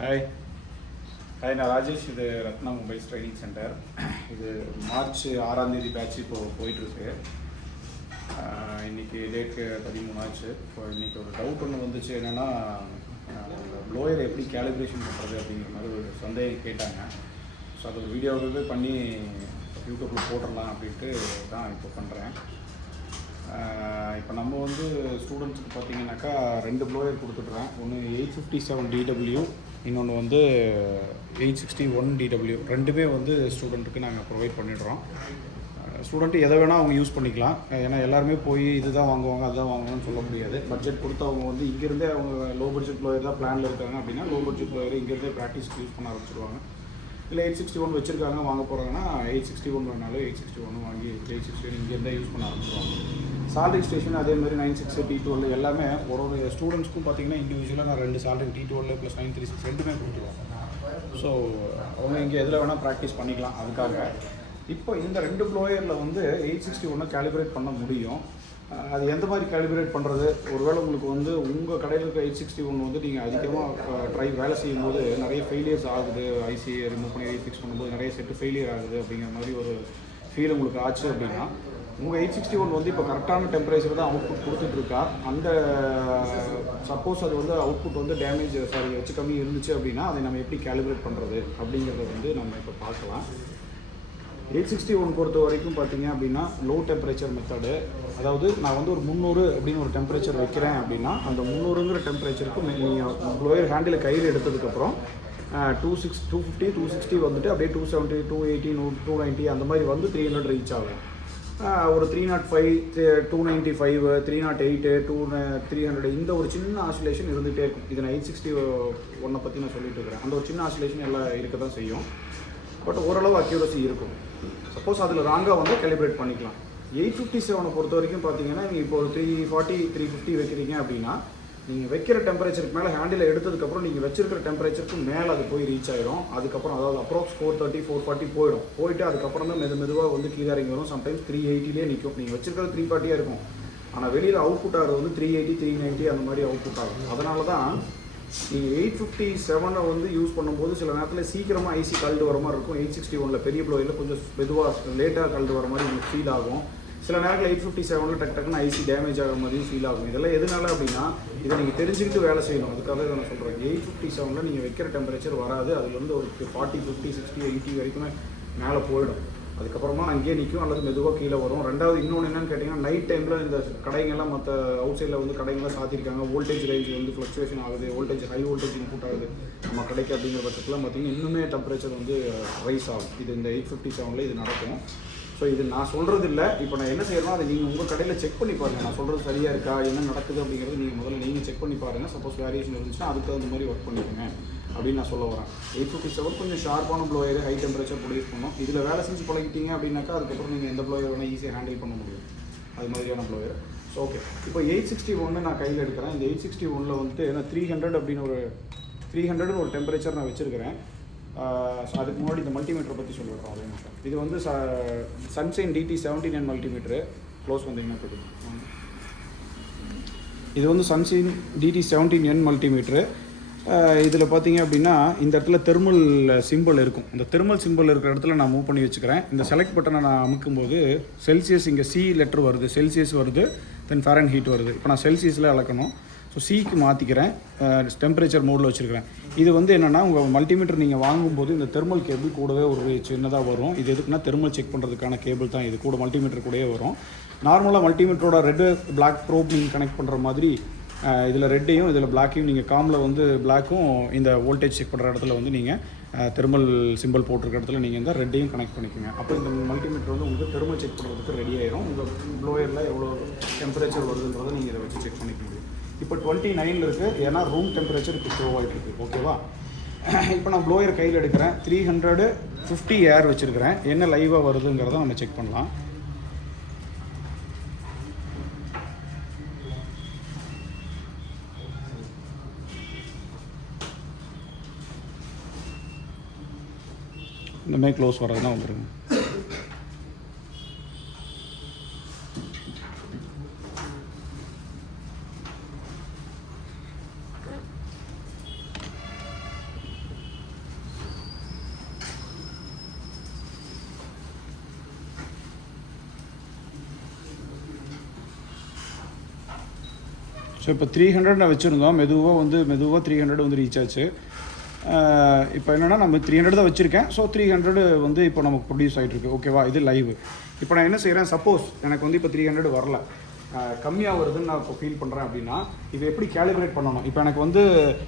Hi hi, நான் ராஜேஷ். இது ரத்னாமொபைல்ஸ் training centre. இது மார்ச் 6ஆம் தேதி பேட்ச் இப்போது போயிட்டுருக்கு. இன்றைக்கி டேட்டு 13 ஆச்சு. இப்போ இன்றைக்கி ஒரு டவுட் ஒன்று வந்துச்சு. என்னென்னா, ப்ளோயர் எப்படி கேலிப்ரேஷன் பண்ணுறது அப்படிங்கிற மாதிரி ஒரு சந்தேகம் கேட்டாங்க. ஸோ அது ஒரு வீடியோவே பண்ணி யூடியூப்பில் போட்டுடலாம் அப்படின்ட்டு தான் இப்போ பண்ணுறேன். இப்போ நம்ம வந்து ஸ்டூடெண்ட்ஸுக்கு பார்த்தீங்கன்னாக்கா 2 ப்ளோயர் கொடுத்துட்றேன். ஒன்று 857 DW, இன்னொன்று வந்து 861 DW. ரெண்டுமே வந்து ஸ்டூடெண்ட்டுக்கு நாங்கள் ப்ரொவைட் பண்ணிடுறோம். ஸ்டூடெண்ட்டு எதை வேணால் அவங்க யூஸ் பண்ணிக்கலாம். ஏன்னா எல்லாருமே போய் இது தான் வாங்குவாங்க அதுதான் வாங்குவாங்கன்னு சொல்ல முடியாது. பட்ஜெட் கொடுத்து அவங்க வந்து இங்கேருந்தே அவங்க லோ பட்ஜெட் ப்ளோயர் தான் பிளானில் இருக்காங்க அப்படின்னா லோ பட்ஜெட் ப்ளோயர் இங்கேருந்தே ப்ராக்டிஸ்க்கு யூஸ் பண்ண ஆரம்பிச்சிடுவாங்க. இல்லை 861 வச்சுருக்காங்க வாங்க போகிறாங்கன்னா 861 வேணாலும் 861 வாங்கி 861 இங்கேருந்தே யூஸ் பண்ண ஆரம்பிச்சிடுவாங்க. சால்ரிங் ஸ்டேஷன் அதேமாதிரி 96 T12 எல்லாமே ஒரு ஸ்டூடெண்ட்ஸ்க்கும் பார்த்தீங்கன்னா இண்டிவிஜுவலாக நான் 2 சால்ரிங் T12 + 936 ரெண்டுமே கொடுத்துருவோம். ஸோ அவங்க இங்கே எதில் வேணால் ப்ராக்டிஸ் பண்ணிக்கலாம். அதுக்காக இப்போ இந்த 2 ப்ளோயரில் வந்து 861 கேலிப்ரேட் பண்ண முடியும். அது எந்த மாதிரி கேலிப்ரேட் பண்ணுறது? ஒருவேளை உங்களுக்கு வந்து உங்கள் கடையில் இருக்க 861 வந்து நீங்கள் அதிகமாக வேலை செய்யும்போது நிறைய ஃபெயிலியர்ஸ் ஆகுது, ஐசி ரிமூவ் பண்ணி ஃபிக்ஸ் பண்ணும்போது நிறைய செட்டு ஃபெயிலியர் ஆகுது அப்படிங்கிற மாதிரி ஒரு ஃபீல் உங்களுக்கு ஆச்சு அப்படின்னா, உங்கள் 861 வந்து இப்போ கரெக்டான டெம்பரேச்சர் தான் அவுட்புட் கொடுத்துட்ருக்கா. அந்த சப்போஸ் அது வந்து அவுட்புட் வந்து வச்சு கம்மி இருந்துச்சு அப்படின்னா அதை நம்ம எப்படி கேலிப்ரேட் பண்ணுறது அப்படிங்கிறத வந்து நம்ம இப்போ பார்க்கலாம். 861 பொறுத்த வரைக்கும் பார்த்தீங்க அப்படின்னா லோ டெம்பரேச்சர் மெத்தடு. அதாவது நான் வந்து ஒரு 300 அப்படின்னு ஒரு டெம்பரேச்சர் வைக்கிறேன் அப்படின்னா அந்த 300ங்கிற டெம்பரேச்சருக்கு நீங்கள் ப்ளோயர் ஹேண்டில் கையில் எடுத்ததுக்கப்புறம் 250 260 வந்துட்டு அப்படியே 270 280 290 அந்த மாதிரி வந்து 300 ரீச் ஆகும். ஒரு 305 295 308 300 இந்த ஒரு சின்ன ஆசிலேஷன் இருந்துகிட்டே இருக்கும். இதை நான் 861 பற்றி நான் சொல்லிட்டு இருக்கிறேன். அந்த ஒரு சின்ன ஆசிலேஷன் எல்லாம் இருக்க தான் செய்யும். பட் ஓரளவு அக்யூரசி இருக்கும். சப்போஸ் அதில் ராங்காக வந்து கேலிப்ரேட் பண்ணிக்கலாம். 857 பொறுத்த வரைக்கும் பார்த்தீங்கன்னா நீங்கள் இப்போ ஒரு 340 350 வைக்கிறீங்க அப்படின்னா நீங்கள் வைக்கிற டெம்பரேச்சருக்கு மேலே ஹேண்டில் எடுத்ததுக்கப்புறம் நீங்கள் வச்சிருக்கிற டெம்பரேச்சருக்கு மேலே அது போய் ரீச் ஆயிடும். அதுக்கப்புறம் அதாவது அப்ராக்ஸ் 430 440 போயிட்டு அதுக்கப்புறம் தான் மெதுவாக வந்து கீழே இறங்கி வரும். சம்டைம்ஸ் 380லே நிற்கும். நீங்கள் வச்சிருக்கிறது 340 இருக்கும், ஆனால் வெளியில் அவுட்புட் ஆகிறது வந்து 380 390 அந்த மாதிரி அவுட்புட் ஆகும். அதனால தான் நீங்கள் 857 வந்து யூஸ் பண்ணும்போது சில நேரத்தில் சீக்கிரமாக ஐசி கழண்டு வர மாதிரி இருக்கும். 861 பெரிய ப்ளோயரில் கொஞ்சம் மெதுவாக லேட்டாக கழண்டு வர மாதிரி உங்களுக்கு ஃபீல் ஆகும். சில நேரத்தில் 857 டக்குன்னு ஐசி டேமேஜ் ஆகிற மாதிரியும் ஃபீல் ஆகும். இதெல்லாம் எதனால அப்படின்னா இதை நீங்கள் தெரிஞ்சுக்கிட்டு வேலை செய்யணும். அதுக்காக இதை நான் சொல்கிறேன். 857 நீங்கள் வைக்கிற டெம்பரேச்சர் வராது. அதுல வந்து ஒரு 40 50 60 80 வரைக்குமே மேலே போயிடும். அதுக்கப்புறமா அங்கேயே நிற்கும் அல்லது மெதுவாக கீழே வரும். ரெண்டாவது இன்னொன்று என்னென்னு கேட்டிங்கன்னா, நைட் டைமில் இந்த கடைங்கெல்லாம் மற்ற அவுட் சைடில் வந்து கடைங்கெல்லாம் சாத்திருக்காங்க. வோல்டேஜ் ரேஞ்ச் வந்து ஃப்ளக்சுவேஷன் ஆகுது, ஹை வோல்டேஜ் இன்புட் ஆகுது நம்ம கடைக்கு அப்படிங்கிற பட்சத்தில் பார்த்திங்கன்னா இன்னுமே டெம்பரேச்சர் வந்து ரைஸ் ஆகும். இது இந்த 857 இது நடக்கும். ஸோ இது நான் சொல்கிறது இல்லை. இப்போ நான் என்ன செய்யணும், அதை நீங்கள் உங்கள் கடையில் செக் பண்ணி பாருங்கள். நான் சொல்கிறது சரியாக இருக்கா, என்ன நடக்குது அப்படிங்கிறது நீங்கள் செக் பண்ணி பாருங்கள். சப்போஸ் வேரியேஷன் இருந்துச்சுன்னா அதுக்கு தகுந்த மாதிரி ஒர்க் பண்ணிக்கோங்க அப்படின்னு நான் சொல்ல வரேன். 857 கொஞ்சம் ஷார்ப்பான ப்ளோயர், ஹை டெம்பரேச்சர் ப்ரொடியூஸ் பண்ணும். இதில் வேலை செஞ்சு பழகிட்டீங்க அப்படின்னாக்கா அதுக்கப்புறம் நீங்கள் எந்த ப்ளோயர் வேணால் ஈஸியாக ஹேண்டில் பண்ண முடியும். அது மாதிரியான ப்ளோயர். ஸோ ஓகே, இப்போ 861 நான் கையில் எடுக்கிறேன். இந்த 861 வந்துட்டு நான் 300 அப்படின்னு ஒரு 300 ஒரு டெம்பரேச்சர் நான் வச்சுருக்கிறேன். ஸோ அதுக்கு முன்னாடி இந்த மல்டிமீட்டரை பற்றி சொல்லிடுறோம். அதே நிமிஷம். இது வந்து சன்ஷைன் DT79N மல்டிமீட்ரு. க்ளோஸ் வந்தீங்கன்னா தெரியும். இது வந்து சன்ஷைன் DT79N மல்டிமீட்ரு. இதில் பார்த்தீங்க அப்படின்னா இந்த இடத்துல தெர்மல் சிம்பிள் இருக்கும். இந்த தெர்மல் சிம்பிள் இருக்கிற இடத்துல நான் மூவ் பண்ணி வச்சுக்கிறேன். இந்த செலக்ட் பட்டனை நான் அமுக்கும்போது செல்சியஸ் இங்கே C லெட்டர் வருது, செல்சியஸ் வருது, தென் ஃபாரன்ஹீட் வருது. இப்போ நான் செல்சியஸில் அளக்கணும். ஸோ சிக்கு மாற்றிக்கிறேன். டெம்பரேச்சர் மோடில் வச்சுருக்கிறேன். இது வந்து என்னென்னா, உங்கள் மல்டிமீட்டர் நீங்கள் வாங்கும்போது இந்த தெர்மல் கேபிள் கூடவே ஒரு சின்னதாக வரும். இது எதுக்குன்னா தெர்மல் செக் பண்ணுறதுக்கான கேபிள் தான். இது கூட மல்டிமீட்டர் கூடவே வரும். நார்மலாக மல்டிமீட்டரோட ரெட்டு பிளாக் ப்ரோப் நீங்கள் கனெக்ட் பண்ணுற மாதிரி இதில் ரெட்டையும் இதில் பிளாக்கையும் நீங்கள் காமில் வந்து பிளாக்கும் இந்த வோல்டேஜ் செக் பண்ணுற இடத்துல வந்து நீங்கள் தெர்மல் சிம்பிள் போட்டிருக்க இடத்துல நீங்கள் இந்த ரெட்டையும் கனெக்ட் பண்ணிக்கோங்க. அப்போ இந்த மல்டிமீட்டர் வந்து உங்களுக்கு தெர்மல் செக் பண்ணுறதுக்கு ரெடி ஆயிரும். உங்கள் ப்ளோயரில் எவ்வளோ டெம்பரேச்சர் வருதுன்றதை நீங்கள் இதை வச்சு செக் பண்ணிக்க முடியும். இப்போ 29 இருக்குது. ஏன்னா ரூம் டெம்பரேச்சர் இப்போ ஷோ ஆகிட்டு இருக்குது. ஓகேவா? இப்போ நான் ப்ளோயர் கையில் எடுக்கிறேன். 350 ஏர் வச்சுருக்கிறேன். என்ன லைவாக வருதுங்கிறத நம்ம செக் பண்ணலாம். இந்த மாதிரி க்ளோஸ் வர்றதுனா வந்துருங்க. ஸோ இப்போ 300 வச்சுருந்தோம், மெதுவாக 300 வந்து ரீச் ஆச்சு. இப்போ என்னென்னா நம்ம 300 தான் வச்சுருக்கேன். ஸோ 300 வந்து இப்போ நமக்கு ப்ரொடியூஸ் ஆகிட்டுருக்கு. ஓகேவா, இது லைவ். இப்போ நான் என்ன செய்கிறேன், சப்போஸ் எனக்கு வந்து இப்போ 300 வரல, கம்மியாக வருதுன்னு நான் இப்போ ஃபீல் பண்ணுறேன் அப்படின்னா இதை எப்படி கேலிப்ரேட் பண்ணணும். இப்போ எனக்கு வந்து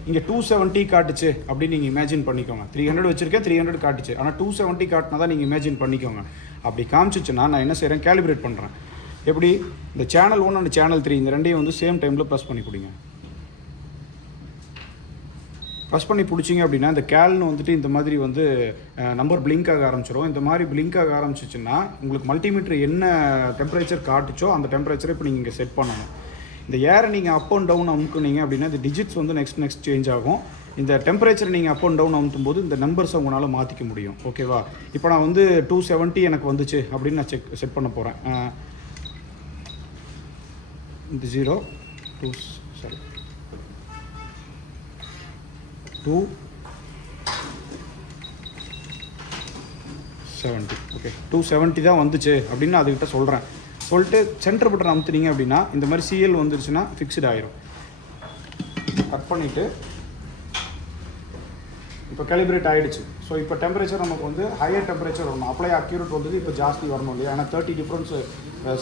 இங்கே 270 காட்டுச்சு அப்படின்னு நீங்கள் இமேஜின் பண்ணிக்கோங்க. 300 வச்சுருக்கேன், 300 காட்டுச்சு, ஆனால் 270 காட்டினா தான் நீங்கள் இமேஜின் பண்ணிக்கோங்க. அப்படி காமிச்சிச்சுன்னா நான் என்ன செய்கிறேன், கேலிப்ரேட் பண்ணுறேன். எப்படி, இந்த சேனல் 1 அண்ட் சேனல் 3 இந்த ரெண்டையும் வந்து சேம் டைமில் ப்ளஸ் பண்ணி கொடுங்க. ப்ரெஸ் பண்ணி பிடிச்சிங்க அப்படின்னா இந்த கேல்னு வந்துட்டு இந்த மாதிரி வந்து நம்பர் பிளிங்க் ஆக ஆரம்பிச்சிடும். இந்த மாதிரி பிளிங்க் ஆக ஆரம்பிச்சிச்சுன்னா உங்களுக்கு மல்டிமீட்டர் என்ன டெம்பரேச்சர் காட்டுச்சோ அந்த டெம்பரேச்சரை இப்போ நீங்கள் இங்கே செட் பண்ணணும். இந்த ஏரை நீங்கள் அப் அண்ட் டவுன் அமுக்குனீங்க அப்படின்னா இந்த டிஜிட்ஸ் வந்து நெக்ஸ்ட் சேஞ்ச் ஆகும். இந்த டெம்பரேச்சர் நீங்கள் அப் அண்ட் டவுன் அமுத்தும் போது இந்த நம்பர்ஸை உங்களால் மாற்றிக்க முடியும். ஓகேவா, இப்போ நான் வந்து 270 எனக்கு வந்துச்சு அப்படின்னு நான் செட் பண்ண போகிறேன். இந்த 270 ஓகே 270 தான் வந்துச்சு அப்படின்னு நான் அதுக்கிட்ட சொல்லிட்டு சென்டர் பட்டன் அமுத்துனீங்க அப்படின்னா இந்த மாதிரி சிஎல் வந்துருச்சுன்னா ஃபிக்ஸ்டு ஆகிரும். கட் பண்ணிவிட்டு இப்போ கேலிப்ரேட் ஆகிடுச்சு. ஸோ இப்போ டெம்பரேச்சர் நமக்கு வந்து ஹையர் டெம்பரேச்சர் வரணும். அப்ளை அக்யூரேட் வந்தது இப்போ ஜாஸ்தி வரணும் இல்லையா, ஆனால் 30 டிஃப்ரென்ஸ்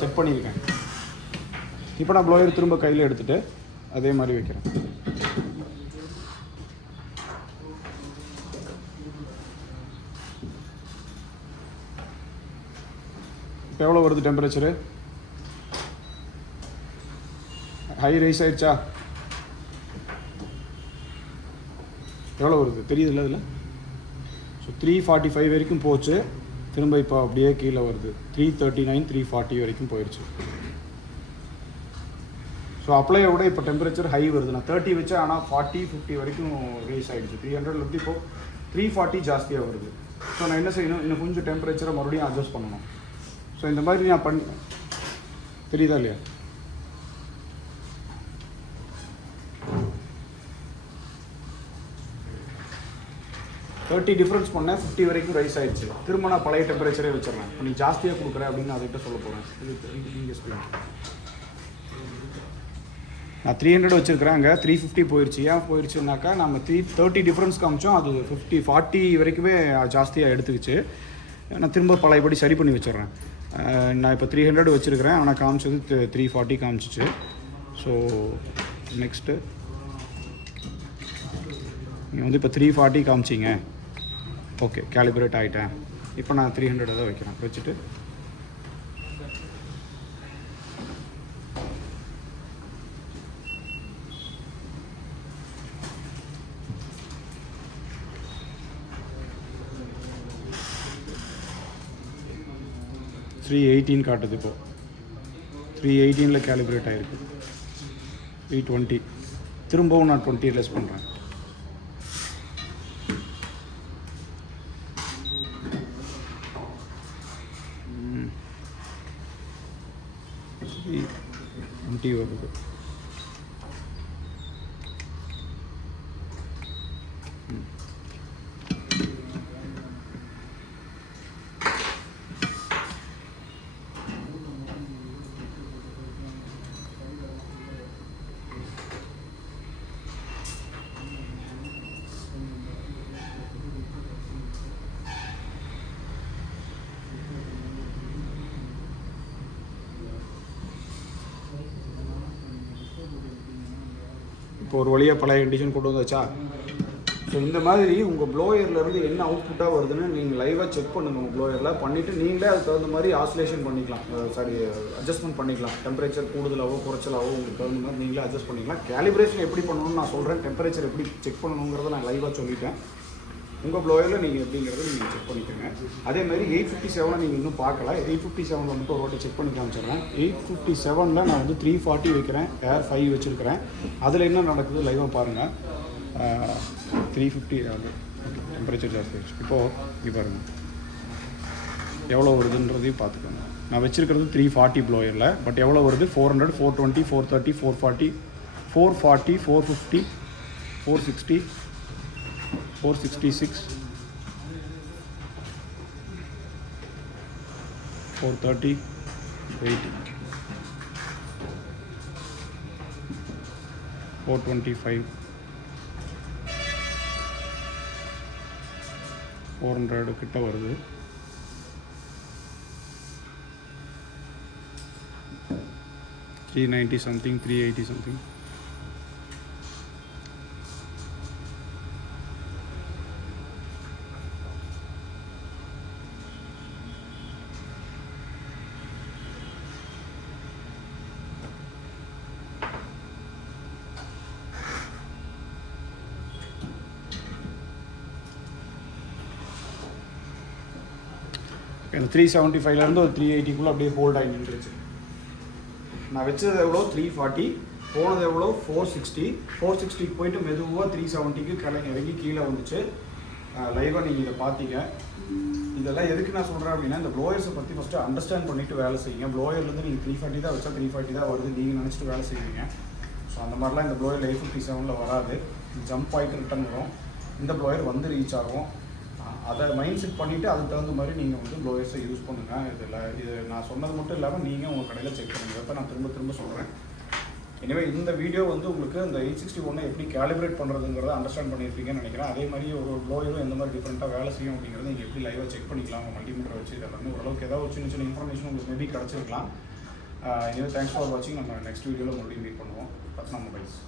செட் பண்ணியிருக்கேன். இப்போ நான் ப்ளோயர் திரும்ப கையில் எடுத்துகிட்டு அதே மாதிரி வைக்கிறேன். இப்போ எவ்வளோ வருது டெம்பரேச்சரு, ஹை ரைஸ் ஆகிடுச்சா, எவ்வளோ வருது தெரியுதுல்ல அதில். ஸோ 345 வரைக்கும் போச்சு, திரும்ப இப்போ அப்படியே கீழே வருது 339 340 வரைக்கும் போயிடுச்சு. ஸோ அப்ளையை விட இப்போ டெம்பரேச்சர் ஹை வருது. நான் 30 வச்சேன், ஆனால் 40-50 வரைக்கும் ரைஸ் ஆகிடுச்சு. 300 இப்போது 340 ஜாஸ்தியாக வருது. ஸோ நான் என்ன செய்யணும், இன்னும் கொஞ்சம் டெம்பரேச்சரை மறுபடியும் அட்ஜஸ்ட் பண்ணணும். ஸோ இந்த மாதிரி நான் தெரியுதா இல்லையா, டிஃப்ரென்ஸ் பண்ணேன், 50 வரைக்கும் ரைஸ் ஆகிடுச்சு. திரும்ப நான் பழைய டெம்பரேச்சரே வச்சிடறேன். இப்போ நீ ஜாஸ்தியாக கொடுக்குறேன் அப்படின்னு நான் அதுக்கிட்ட சொல்ல போகிறேன். நான் 300 வச்சுருக்கிறேன், அங்கே 350 போயிடுச்சு. ஏன் போயிடுச்சுனாக்கா நம்ம 30 டிஃப்ரென்ஸ் காமிச்சோம், அது 40 வரைக்குமே ஜாஸ்தியாக எடுத்துக்கிச்சு. நான் திரும்ப பழையபடி சரி பண்ணி வச்சிடுறேன். நான் இப்போ 300 வச்சுருக்கிறேன், ஆனால் காமிச்சது 340 காமிச்சிச்சு. ஸோ நெக்ஸ்ட்டு நீங்கள் வந்து இப்போ 340 காமிச்சிங்க, ஓகே கேலிப்ரேட் ஆகிட்டேன். இப்போ நான் 300 தான் வைக்கிறேன். வச்சுட்டு த்ரீ 18 காட்டுது. இப்போது 318 கேலிப்ரேட் ஆகிருக்கு. 320 திரும்பவும் நான் 20 லெஸ் பண்ணுறேன். வருது. இப்போ ஒரு வழியாக பழைய கண்டிஷன் கொண்டு வந்தாச்சா. ஸோ இந்த மாதிரி உங்கள் ப்ளோயர்லேருந்து என்ன அவுட்புட்டாக வருதுன்னு நீங்கள் லைவாக செக் பண்ணுங்கள். உங்கள் ப்ளோயரில் பண்ணிவிட்டு நீங்களே அதுக்கு தகுந்த மாதிரி ஆசிலேஷன் பண்ணிக்கலாம், அட்ஜஸ்ட்மெண்ட் பண்ணிக்கலாம். டெம்பரேச்சர் கூடுதலாகவோ குறைச்சலாவோ உங்களுக்கு தகுந்த மாதிரி நீங்களே அட்ஜஸ்ட் பண்ணிக்கலாம். கேலிப்ரேஷன் எப்படி பண்ணணும்னு நான் சொல்கிறேன், டெம்பரேச்சர் எப்படி செக் பண்ணணுங்கிறத நான் லைவாக சொல்லிட்டேன். உங்கள் ப்ளோயரில் நீங்கள் எப்படிங்கிறத நீங்கள் செக் பண்ணிக்கோங்க. அதேமாதிரி 857 நீங்கள் இன்னும் பார்க்கல. 857 மட்டும் ஒரு வாட்டி செக் பண்ணி காமிச்சிடுறேன். 857 நான் வந்து 340 வைக்கிறேன், ஏர் 5 வச்சுருக்கிறேன். அதில் என்ன நடக்குது லைவாக பாருங்கள். 350 ஓகே டெம்பரேச்சர் ஜாஸ்தி ஆகிடுச்சு. இப்போது இங்கே பாருங்கள் எவ்வளோ வருதுன்றதையும் பார்த்துக்கோங்க. நான் வச்சுருக்கிறது 340 ப்ளோயரில், பட் எவ்வளோ வருது 400, 420, 430, 440, 440, 450, 460, 466, 430, 80. 425, 400 கிட்ட வருது. $390 something, $380 something. எனக்கு 375லேருந்து ஒரு 380க்குள்ளே அப்படியே ஹோல்ட் ஆகி நின்றுச்சு. நான் வச்சது எவ்வளோ 340, போனது எவ்வளோ 460 போயிட்டு மெதுவாக 370க்கு இறங்கி கீழே வந்துச்சு. லைவாக நீங்கள் இதை பார்த்தீங்க. இதெல்லாம் எதுக்கு நான் சொல்கிறேன் அப்படின்னா, இந்த ப்ளோயர்ஸை பற்றி ஃபஸ்ட்டு அண்டர்ஸ்டாண்ட் பண்ணிவிட்டு வேலை செய்யுங்க. ப்ளோயர்லேருந்து நீங்கள் 340 தான் வச்சா 340 தான் வருது நீங்கள் நினச்சிட்டு வேலை செய்வீங்க. ஸோ அந்த மாதிரிலாம் இந்த ப்ளோயர் A57 வராது. ஜம்ப் ஆகிட்டு ரிட்டன் வரும். இந்த ப்ளோயர் வந்து ரீச் ஆகும். அதை மைண்ட் செட் பண்ணிவிட்டு அதுக்கு தகுந்த மாதிரி நீங்கள் வந்து ப்ளோயர்ஸை யூஸ் பண்ணுங்கள். இது நான் சொன்னது மட்டும் இல்லாமல் நீங்கள் உங்கள் கடையில் செக் பண்ணுங்கள். இதை நான் திரும்ப சொல்கிறேன். எனவே இந்த வீடியோ வந்து உங்களுக்கு இந்த 861 எப்படி கேலிப்ரேட் பண்ணுறதுங்கிறத அண்டர்ஸ்டாண்ட் பண்ணியிருப்பீங்கன்னு நினைக்கிறேன். அதே மாதிரி ஒரு ப்ளோயரும் எந்த மாதிரி டிஃப்ரெண்ட்டாக வேலை செய்யும் அப்படிங்கிறது நீங்கள் எப்படி லைவாக செக் பண்ணிக்கலாம். உங்கள் மல்டிமீட்டர் வச்சு இதெல்லாம் ஓரளவுக்கு ஏதாவது சின்ன சின்ன இன்ஃபர்மேஷன் உங்களுக்கு மேபி கிடச்சிருக்கலாம். எனவே தேங்க்ஸ் ஃபார் வாட்சிங். நம்ம நெக்ஸ்ட் வீடியோவில் மறுபடியும் மீட் பண்ணுவோம். ரத்னா மொபைல்ஸ்.